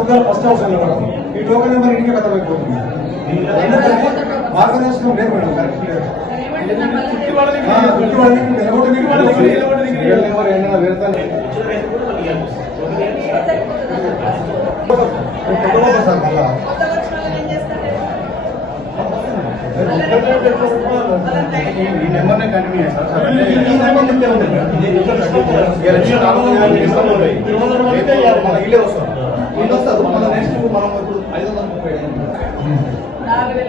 అవసరం లేదు. ఈ టోకెన్ నెంబర్ ఇంటికి ఎందుకంటే మార్గదర్శకం లేదు మేడం కరెక్ట్ లేదు. ఆ, ఇల్లే వస్తాం ఇల్లు వస్తారు మన నెక్స్ట్ మనం ఇప్పుడు ఐదు వందల ముప్పై ఐదు నాలుగు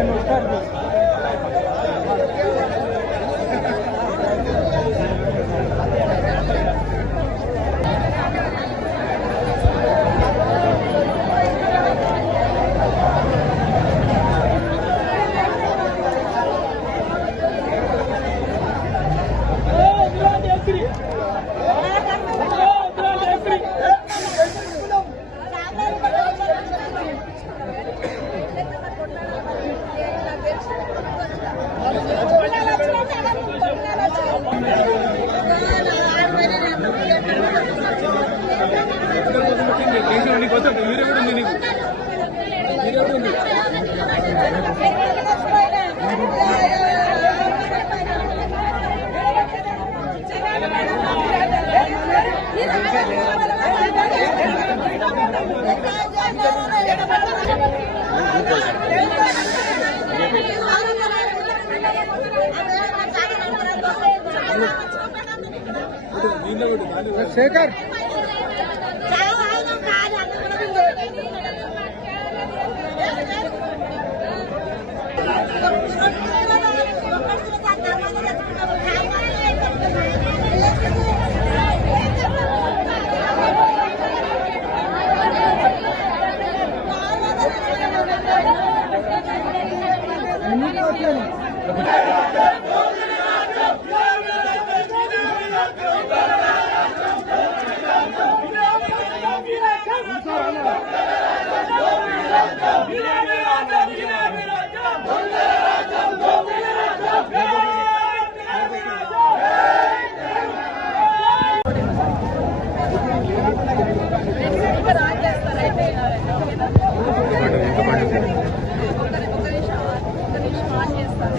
Buenas tardes. శేఖర్ ఇంకా రాన్ చేస్తారు అయితే ఓకేనా? ఒక ఒక నిమిషం ఒక నిమిషం ఆన్ చేస్తాను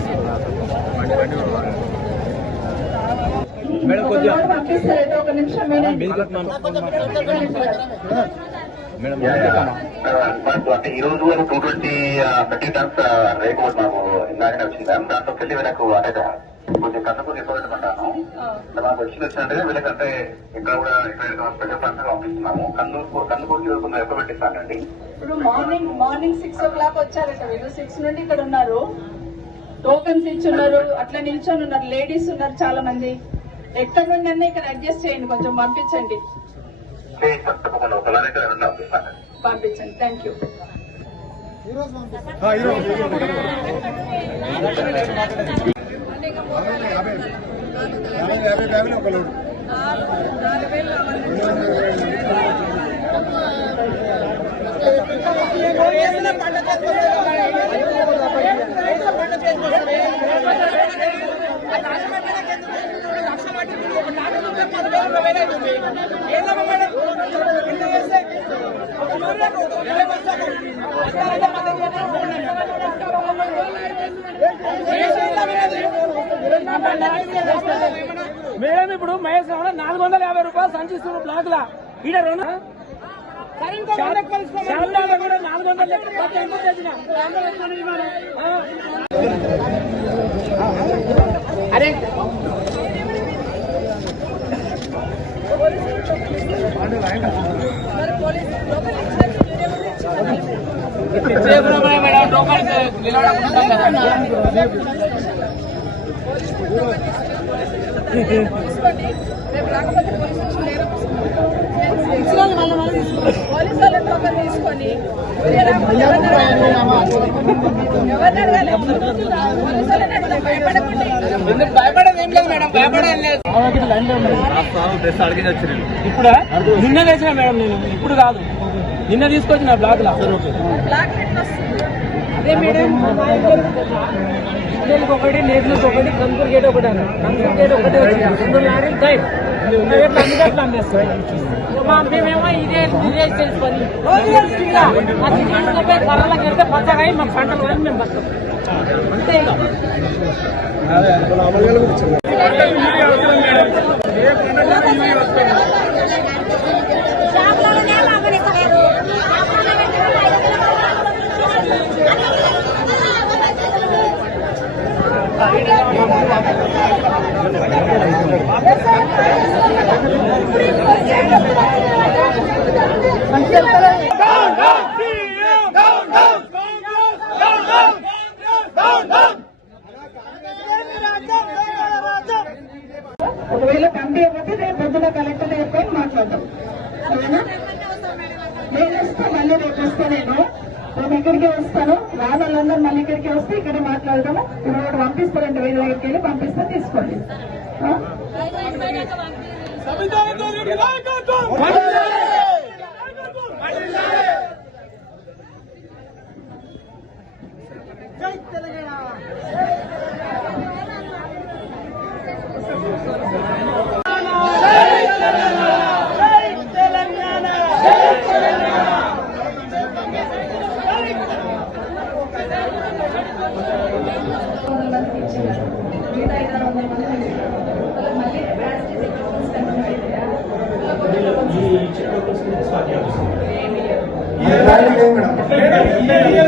మేడం కొద్దిగా పంపిస్తారు అయితే ఒక నిమిషం మేడం మేడం మనకు అంటే ఈ రోజు టూ ట్వంటీ థర్టీ టన్స్ కూడా మాకు ఇందాకనే వచ్చింది. మ్యామ్ దాంట్లో వెళ్ళి వీళ్ళకు అంటే కొంచెం కథకు ఎక్కువ పెట్టమంటాను మాకు వచ్చింది వచ్చినట్టుగా వీళ్ళకంటే ఇక్కడ కూడా ఇక్కడ స్పెషల్ ఫండ్స్ పంపిస్తున్నాము. కన్నూరు కన్నుకూరుకి కొంచెం ఎక్కువ పెట్టిస్తానండి? ఇప్పుడు morning morning six o'clock వచ్చారట వీళ్ళు. సిక్స్ నుండి ఇక్కడ ఉన్నారు. టోకన్స్ ఇచ్చున్నారు అట్లా నిల్చొని ఉన్నారు. లేడీస్ ఉన్నారు చాలా మంది ఎక్కడ నుండి ఇక్కడ అడ్జస్ట్ చేయండి కొంచెం పంపించండి. పంపించండి థ్యాంక్ యూ పండుగ మేడం ఇప్పుడు మహేష్ రావణ నాలుగు వందల యాభై రూపాయలు సంచిస్తున్న బ్లాక్ లా ఈడ రెండు కూడా నాలుగు వందల అరే మరి పోలీసు లోపల ఇచ్చినట్టు మేడం టోకన్ నిలబడకుండా తీసుకోండి రేపు రాకపోతే పోలీస్ స్టేషన్ దగ్గర పోలీసు వాళ్ళ టోకన్ తీసుకొని ఎవరిని అడగాలి? పోలీసు భయపడకండి భయపడేది ఏం లేదు మేడం భయపడేది లేదు ఇప్పుడా నిన్న తెచ్చిన మేడం నేను ఇప్పుడు కాదు నిన్న తీసుకొచ్చిన బ్లాక్ లా బ్లాక్ అదే మేడం ఒకటి కంకూర్ గేట్ ఒకటి కంకూర్ గేట్ ఒకటి వచ్చింది రెండు లారీలు టైం ఎట్లా మేమేమో ఇదే ఇదే తెలుసుకొని అది ఆ చిన్న వెళ్తే పచ్చగా అయి మా పంటలు కానీ మేము బతాం అంతే ఒకవేళ ఒకవేళ పంపించకపోతే రేపు పొద్దున కలెక్టర్ చెప్పి మాట్లాడదాం. సరేనా? నేను వస్తాను మళ్ళీ రేపు వస్తాను నేను. రేపు ఇక్కడికే వస్తాను. రావాలందరూ మళ్ళీ ఇక్కడికే వస్తే ఇక్కడ మాట్లాడదాము. ఇప్పుడు ఒకటి రెండు వేరే దగ్గరికి వెళ్ళి పంపిస్తే తీసుకోండి. ఆ?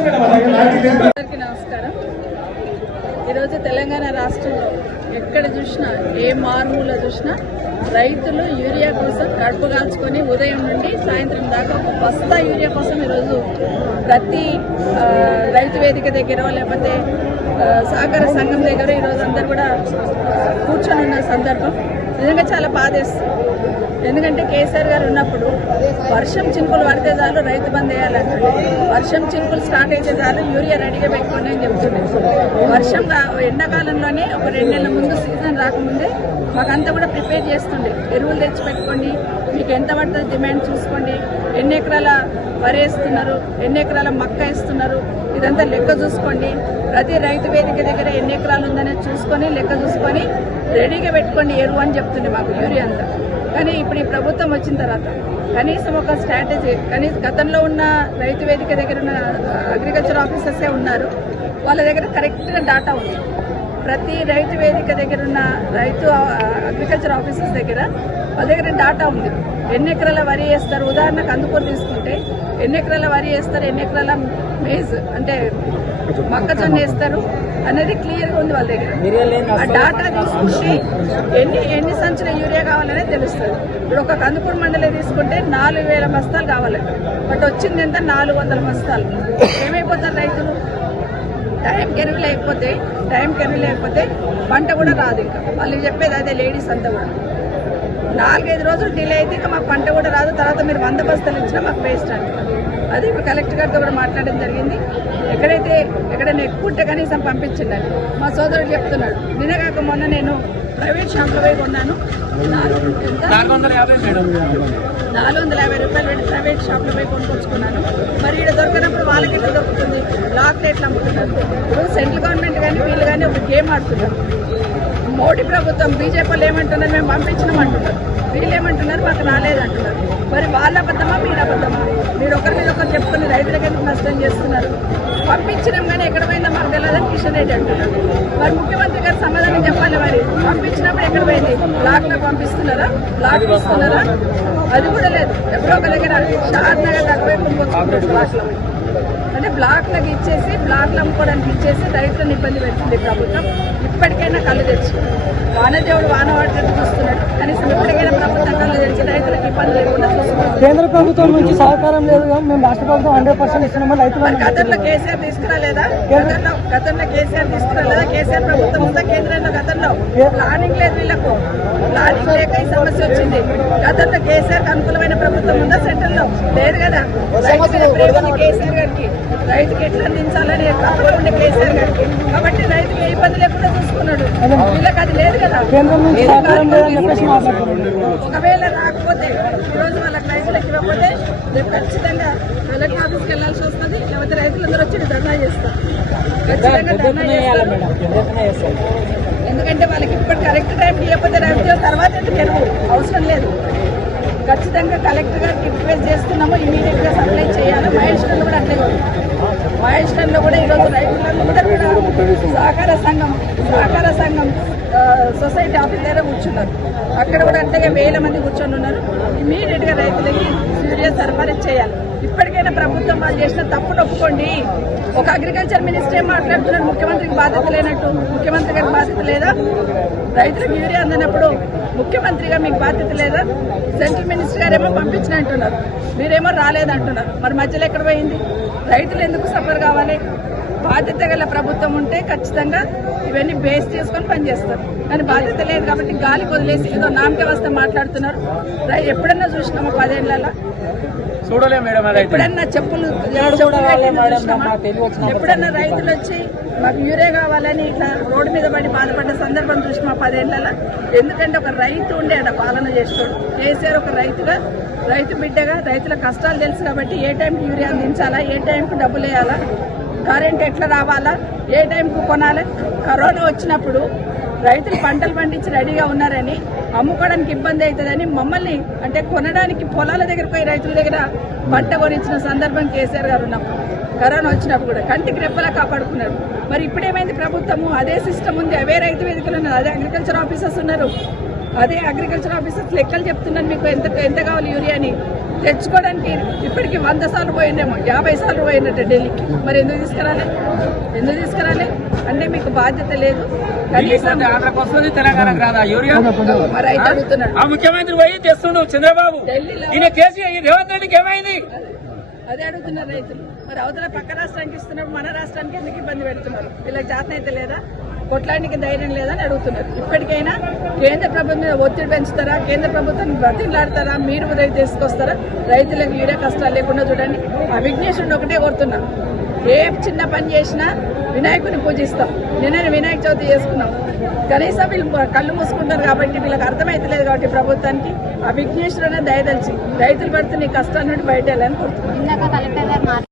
అందరికీ నమస్కారం. ఈరోజు తెలంగాణ రాష్ట్రంలో చూసినా ఏ మారుమూల చూసినా రైతులు యూరియా కోసం కడుపు కాల్చుకొని ఉదయం నుండి సాయంత్రం దాకా ఒక బస్తా యూరియా కోసం ఈరోజు ప్రతి రైతు వేదిక దగ్గర లేకపోతే సహకార సంఘం దగ్గర ఈరోజు అందరు కూడా కూర్చొని ఉన్న సందర్భం నిజంగా చాలా బాధేస్తుంది. ఎందుకంటే కేసీఆర్ గారు ఉన్నప్పుడు వర్షం చినుకులు పడితే చాలు రైతు బంద్ వేయాలంటే వర్షం చినుకులు స్టార్ట్ అయితే చాలు యూరియా రెడీగా పెట్టుకోండి అని చెప్తున్నాడు వర్షం రా- ఎండాకాలంలోనే ఒక రెండు నెలల ముందు సీజన్ రాకముందే మాకంతా కూడా ప్రిపేర్ చేస్తుండే. ఎరువులు తెచ్చి పెట్టుకోండి మీకు ఎంత పడుతుంది డిమాండ్ చూసుకోండి. ఎన్ని ఎకరాల వరి వేస్తున్నారు ఎన్ని ఎకరాల మక్క వేస్తున్నారు ఇదంతా లెక్క చూసుకోండి. ప్రతి రైతు వేదిక దగ్గర ఎన్ని ఎకరాలు ఉందనేది చూసుకొని లెక్క చూసుకొని రెడీగా పెట్టుకోండి ఎరువు అని చెప్తుంది మాకు యూరియా అంతా. కానీ ఇప్పుడు ఈ ప్రభుత్వం వచ్చిన తర్వాత కనీసం ఒక స్ట్రాటజీ కనీసం గతంలో ఉన్న రైతు వేదిక దగ్గర ఉన్న అగ్రికల్చర్ ఆఫీసర్సే ఉన్నారు వాళ్ళ దగ్గర కరెక్ట్గా డాటా ఉంది. ప్రతి రైతు వేదిక దగ్గర ఉన్న రైతు అగ్రికల్చర్ ఆఫీసర్స్ దగ్గర వాళ్ళ దగ్గర డాటా ఉంది. ఎన్ని ఎకరాల వరి వేస్తారు? ఉదాహరణకు అందుకూరు తీసుకుంటే ఎన్ని ఎకరాల వరి వేస్తారు? ఎన్ని ఎకరాల మేజ్? అంటే మొక్కజొన్న వేస్తారు. అనేది క్లియర్గా ఉంది వాళ్ళ దగ్గర. ఆ డాటా తీసుకుంటే ఎన్ని ఎన్ని సంచుల యూరియా కావాలనేది తెలుస్తుంది. ఇప్పుడు ఒక కందుకూరు మండలి తీసుకుంటే నాలుగు వేల బస్తాలు కావాలి. బట్ వచ్చింది ఎంత నాలుగు వందల బస్తాలు. ఏమైపోతారు రైతులు? టైం కెరువు లేకపోతే టైం కెరువు లేకపోతే పంట కూడా రాదు ఇంకా. వాళ్ళు చెప్పేది అదే లేడీస్ అంతా కూడా. నాలుగైదు రోజులు డిలే అయితే ఇంకా మాకు పంట కూడా రాదు. తర్వాత మీరు వంద బస్తాలు ఇచ్చినా మాకు వేస్ట్ అంటారు. అది ఇప్పుడు కలెక్టర్ గారితో కూడా మాట్లాడడం జరిగింది. ఎక్కడైతే ఎక్కడైనా ఎక్కువ ఉంటే కనీసం పంపించండి మా సోదరుడు చెప్తున్నాడు. నిన్నగాక మొన్న నేను ప్రైవేట్ షాప్లో పోయి కొన్నాను. నాలుగు వందల యాభై రూపాయలు పెట్టి ప్రైవేట్ షాప్లో పోయి కొనుక్కొచ్చుకున్నాను. మరి ఇక్కడ దొరకనప్పుడు వాళ్ళ వాళ్ళకి ఎట్లా దొరుకుతుంది? బ్లాక్ రేట్లు అమ్ముతున్నారు? ఇప్పుడు సెంట్రల్ గవర్నమెంట్ కానీ వీళ్ళు కానీ ఒక గేమ్ ఆడుతున్నారు. మోడీ ప్రభుత్వం బీజేపీ వాళ్ళు ఏమంటున్నారు? మేము పంపించినాం అంటున్నారు. వీళ్ళు ఏమంటున్నారు? మాకు రాలేదంటున్నారు. మరి వాళ్ళ అబద్ధమా మీరు అబద్ధమా? మీరు ఒకరి మీద ఒకరు చెప్పుకుని రైతులకు ఎందుకు నష్టం చేస్తున్నారు. పంపించడం కానీ ఎక్కడ పోయిందో మాకు తెలియదని కిషన్ రెడ్డి అంటున్నారు. మరి ముఖ్యమంత్రి గారు సమాధానం చెప్పాలి మరి. పంపించినప్పుడు ఎక్కడ పోయింది? బ్లాక్లో పంపిస్తున్నారా? బ్లాక్ ఇస్తున్నారా? అది కూడా లేదు. ఎప్పుడో ఒక దగ్గర షాద్ నగర్ బ్లాక్లో. బ్లాక్ అంటే బ్లాక్లకు ఇచ్చేసి బ్లాక్లు అమ్ముకోవడానికి ఇచ్చేసి రైతులను ఇబ్బంది పెడుతుంది ప్రభుత్వం. ఇప్పటికైనా కళ్ళు తెచ్చు వానదేవుడు వాన పడ్డట్టు చూస్తున్నాడు కనీసం ఇప్పటికైనా ప్రభుత్వం కళ్ళు తెచ్చి రైతులకు ఇబ్బంది లేకుండా చూసుకుంటుంది కేంద్ర ప్రభుత్వం నుంచి సహకారం లేదు కానీ మేము రాష్ట్ర ప్రభుత్వం హండ్రెడ్ పర్సెంట్ ఇస్తున్నామని రైతులు గతంలో కేసీఆర్ తీసుకురాలేదా? గతంలో గతంలో కేసీఆర్ తీసుకురాలేదా? కేసీఆర్ ప్రభుత్వం ఉందా కేంద్రంలో గతంలో? ప్లానింగ్ లేదు వీళ్ళకు. ప్లానింగ్ లేక ఈ సమస్య వచ్చింది. గతంలో కేసీఆర్ అనుకూలమైన ప్రభుత్వం ఉందా సెంట్రల్లో లేదు కదా. రైతు కేసీఆర్ గారికి. రైతుకి ఎట్లా అందించాలని ఉండే కేసీఆర్ గారికి. కాబట్టి రైతుకి ఏ ఇబ్బంది లేకుండా చూసుకున్నాడు. వీళ్ళకి అది లేదు కదా. ఒకవేళ రాకపోతే ఈ రోజు వాళ్ళకి రైతులకు ఇవ్వకపోతే రేపు ఖచ్చితంగా కలెక్టర్ ఆఫీస్కి వెళ్ళాల్సి వస్తుంది. లేకపోతే రైతులందరూ వచ్చి ధర్నా చేస్తారు. ఖచ్చితంగా ధర్నా చేస్తారు. ఎందుకంటే వాళ్ళకి ఇప్పుడు కరెక్ట్ టైం ఇవ్వకపోతే రైతు తర్వాత ఎరువు అవసరం లేదు. ఖచ్చితంగా కలెక్టర్ గారికి రిక్వెస్ట్ చేస్తున్నాము. ఇమీడియట్గా సప్లై చేయాలి. మహేశ్వరంలో కూడా అట్లే మహేశ్వరంలో కూడా ఈరోజు రైతులందరూ కూడా సహకార సంఘం సహకార సంఘం సొసైటీ ఆఫీస్ దగ్గర కూర్చున్నారు. అక్కడ కూడా అంతగా వేల మంది కూర్చొని ఉన్నారు. ఇమీడియట్గా రైతులకి సీరియస్ సరఫరా చేయాలి. ఇప్పటికైనా ప్రభుత్వం వాళ్ళు చేసిన తప్పును ఒప్పుకోండి. ఒక అగ్రికల్చర్ మినిస్టర్ ఏం మాట్లాడుతున్నారు? ముఖ్యమంత్రికి బాధ్యత లేనట్టు ముఖ్యమంత్రి గారికి బాధ్యత లేదా? రైతులకు యూరియా అందినప్పుడు ముఖ్యమంత్రిగా మీకు బాధ్యత లేదా? సెంట్రల్ మినిస్టర్ గారేమో పంపించినట్టున్నారు మీరేమో రాలేదంటున్నారు. మరి మధ్యలో ఎక్కడ పోయింది? రైతులు ఎందుకు సఫర్ కావాలి? బాధ్యత గల ప్రభుత్వం ఉంటే ఖచ్చితంగా ఇవన్నీ బేస్ చేసుకొని పనిచేస్తారు. కానీ బాధ్యత లేదు కాబట్టి గాలి వదిలేసి ఏదో నామకే వస్తే మాట్లాడుతున్నారు. రై- ఎప్పుడన్నా చూసినామా పదేళ్ళలో? చూడలేము మేడం ఎప్పుడన్నా చెప్పులు? ఎప్పుడన్నా రైతులు వచ్చి మాకు యూరియా కావాలని ఇట్లా రోడ్డు మీద పడి బాధపడ్డ సందర్భం చూసినా పదేళ్ళలో ఎందుకంటే ఒక రైతు ఉండే అట పాలన చేస్తాడు కేసీఆర్ ఒక రైతుగా రైతు బిడ్డగా రైతుల కష్టాలు తెలుసు కాబట్టి ఏ టైంకి యూరియా అందించాలా ఏ టైంకి డబ్బులు వేయాలా కరెంట్ ఎట్లా రావాలా ఏ టైంకి కొనాలి? కరోనా వచ్చినప్పుడు రైతులు పంటలు పండించి రెడీగా ఉన్నారని అమ్ముకోవడానికి ఇబ్బంది అవుతుందని మమ్మల్ని అంటే కొనడానికి పొలాల దగ్గర పోయి రైతుల దగ్గర పంట కొనిచ్చిన సందర్భం కేసీఆర్ గారు ఉన్నప్పుడు కరోనా వచ్చినప్పుడు కూడా. కంటికి రెప్పలా కాపాడుకున్నారు. మరి ఇప్పుడేమైంది ప్రభుత్వము? అదే సిస్టమ్ ఉంది అవే రైతు వేదికలు ఉన్నారు అదే అగ్రికల్చర్ ఆఫీసర్స్ ఉన్నారు. అదే అగ్రికల్చర్ ఆఫీసర్స్ లెక్కలు చెప్తున్నాను మీకు ఎంత ఎంత కావాలి యూరియా అని. తెచ్చుకోవడానికి ఇప్పటికి వంద సార్లు పోయిందేమో యాభై సార్లు పోయినట్టు ఢిల్లీకి. మరి ఎందుకు తీసుకురాలే? ఎందుకు తీసుకురాలే? అంటే మీకు బాధ్యత లేదు. కనీసం ఆంధ్రాకి వస్తుంది తెలంగాణకు రాదా? యూరియా? మరి రైతు అడుగుతున్నాడు. ఆ ముఖ్యమంత్రి పోయి తెస్తుండు చంద్రబాబు. ఈయన కేసీఆర్ ఈ రేవంత్ రెడ్డికి ఏమైంది? అదే అడుగుతున్నారు రైతులు. మరి అవతల పక్క రాష్ట్రానికి ఇస్తున్నప్పుడు మన రాష్ట్రానికి ఎందుకు ఇబ్బంది పెడుతున్నారు? వీళ్ళకి జాతన అయితే లేదా? కొట్లానికి ధైర్యం లేదని అడుగుతున్నారు. ఇప్పటికైనా కేంద్ర ప్రభుత్వం మీద ఒత్తిడి పెంచుతారా? కేంద్ర ప్రభుత్వాన్ని బతిలాడతారా? మీరు రైతు తీసుకొస్తారా? రైతులకు ఈడే కష్టాలు లేకుండా చూడండి. ఆ విఘ్నేశ్వరుడు ఒకటే కోరుతున్నాం. ఏ చిన్న పని చేసినా వినాయకుని పూజిస్తాం. నిన్న వినాయక చవితి చేసుకున్నాం. కనీసం వీళ్ళు కళ్ళు మూసుకుంటారు కాబట్టి వీళ్ళకి అర్థమైతలేదు కాబట్టి ప్రభుత్వానికి ఆ విఘ్నేశ్వరునే దయదలిచి రైతులు పడుతున్న నీ కష్టాల నుండి బయట వెళ్ళాలని కోరుతున్నాం